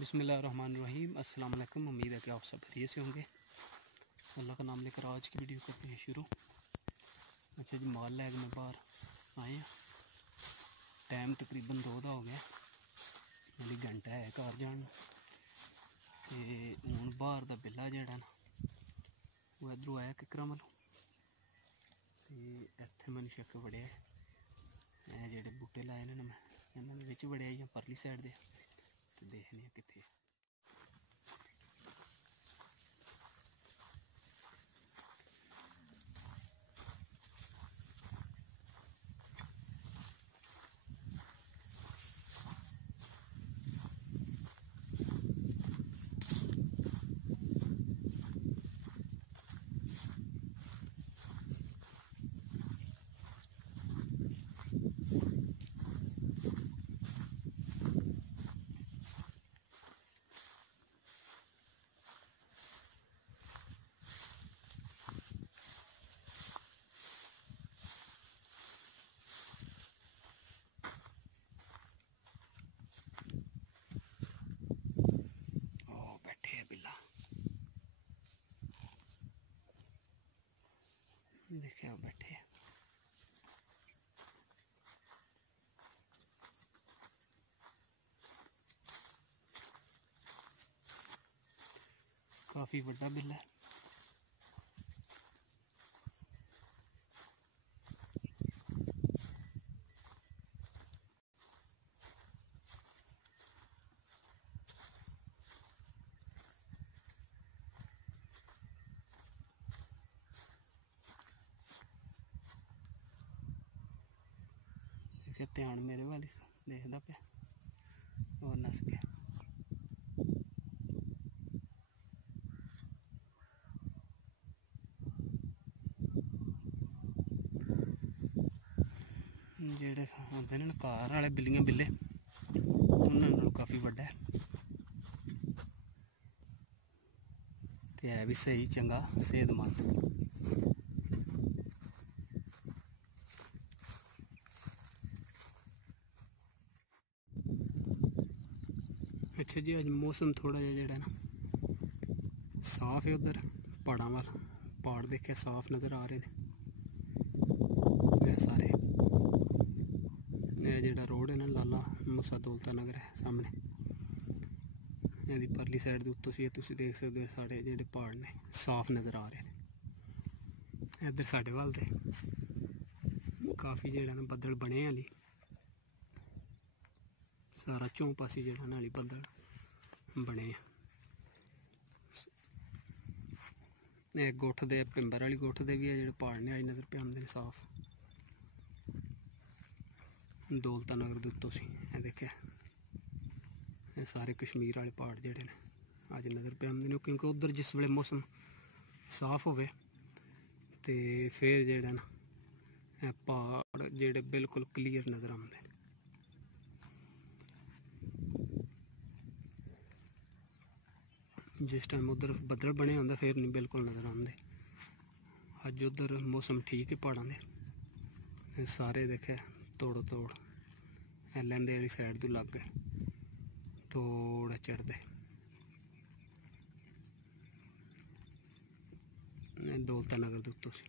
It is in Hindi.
बिस्मिल्लाहिर्रहमानिर्रहीम। अस्सलाम वालेकुम। उम्मीद है कि आप सब खैरियत से होंगे। अल्लाह का नाम लेकर आज की वीडियो करते हैं शुरू। अच्छा जी, माल लैग में बाहर आए हैं। टाइम तकरीबन 2 का हो गया, मतलब घंटा है घर जान। तो हूँ बाहर का बिल्ला जोड़ा ना वो इधरों आया किकरा वालों, तो इतने मैंने शक बड़े जोड़े बूटे लाए ने मैं इन्होंने बिच बड़े आई परली साइड दे, तो देखने कितने देखे बैठे। काफ़ी बड़ा बिल है। ध्यान मेरे वाली देखता पाया और नस गया। जेड़े होंदे ने कार वाले बिल्लियां बिल्ले उन्होंने काफ़ी बड़ा है, तो है भी सही चंगा सेहतमंद। अच्छा जी, अज मौसम थोड़ा जहा ना साफ है। उधर पहाड़ा वाल पहाड़ देखे साफ नज़र आ रहे हैं सारे। जो रोड है ना लाला मूसा दौलता नगर है सामने, यदि परली साइड के उत्तों तुम देख सकते हो साढ़े जो पहाड़ ने साफ नज़र आ रहे हैं। इधर साढ़े वाल ते काफ़ी जो ना बदल बने हाली, सारा चौं पासे जो ना हाली बदल बने। गुठ दे पिंबर वाली गुठ दे भी है जो पहाड़ ने नज़र पे आते हैं साफ। दौलता नगर के उत्तों सी देखे सारे कश्मीर वाले पहाड़ जोड़े ने अज नज़र पे आते हैं, क्योंकि उधर जिस वे मौसम साफ हो तो फिर जोड़ा ना पहाड़ जोड़े बिल्कुल क्लीयर नज़र आते हैं। जिस टाइम उधर बदल बने होंगे फिर नहीं बिल्कुल नज़र आते। अज उधर मौसम ठीक है पहाड़ों के सारे देखे तोड़ो तोड़ लैंदे वाली साइड तो लग गए थोड़ा चढ़ते। दौलता नगर के उत्तों से